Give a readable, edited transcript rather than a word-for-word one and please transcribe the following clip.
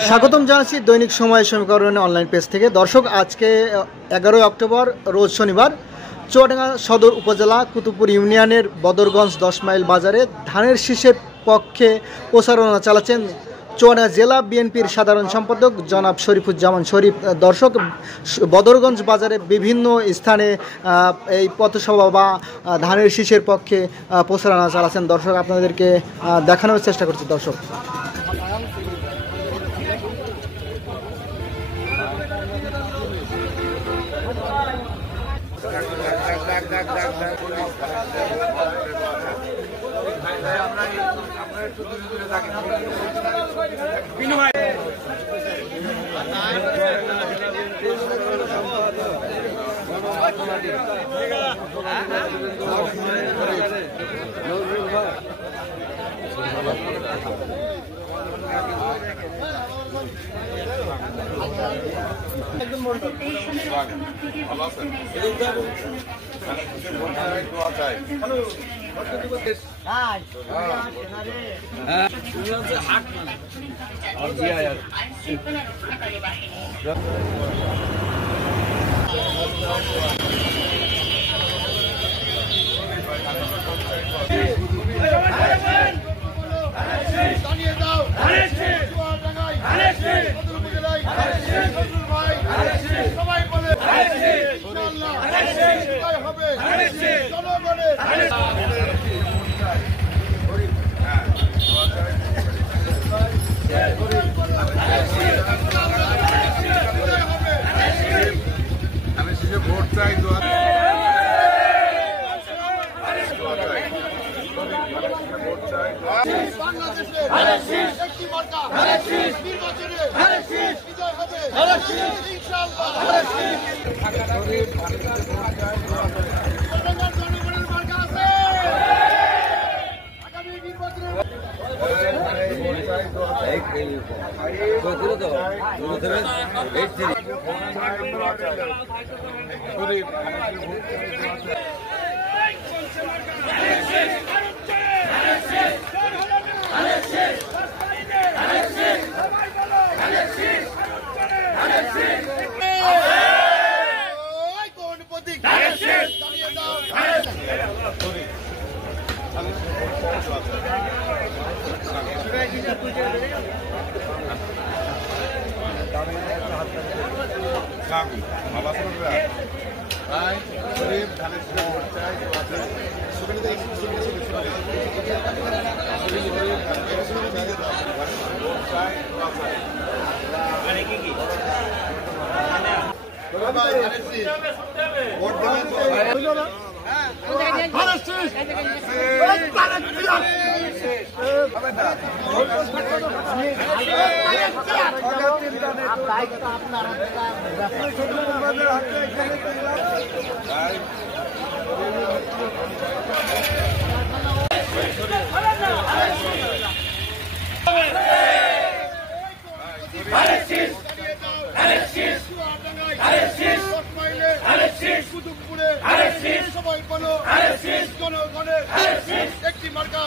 স্বাগতম জানাচ্ছি দৈনিক সময় সমীকরণে অনলাইন পেজ থেকে। দর্শক, আজকে 11 অক্টোবর রোজ শনিবার চুয়াডাঙ্গা সদর উপজেলা কুতুবপুর ইউনিয়নের বদরগঞ্জ 10 মাইল বাজারে ধানের শীষের পক্ষে প্রচারণা চালাচ্ছেন চুয়াডাঙ্গা জেলা বিএনপির সাধারণ সম্পাদক জনাব শরীফুজ্জামান শরীফ। দর্শক, বদরগঞ্জ বাজারে বিভিন্ন স্থানে এই পথসভা বা ধানের শীষের পক্ষে প্রচারণা চালাচ্ছেন। দর্শক, আপনাদেরকে দেখানোর চেষ্টা করছি। দর্শক, একটি মার্কা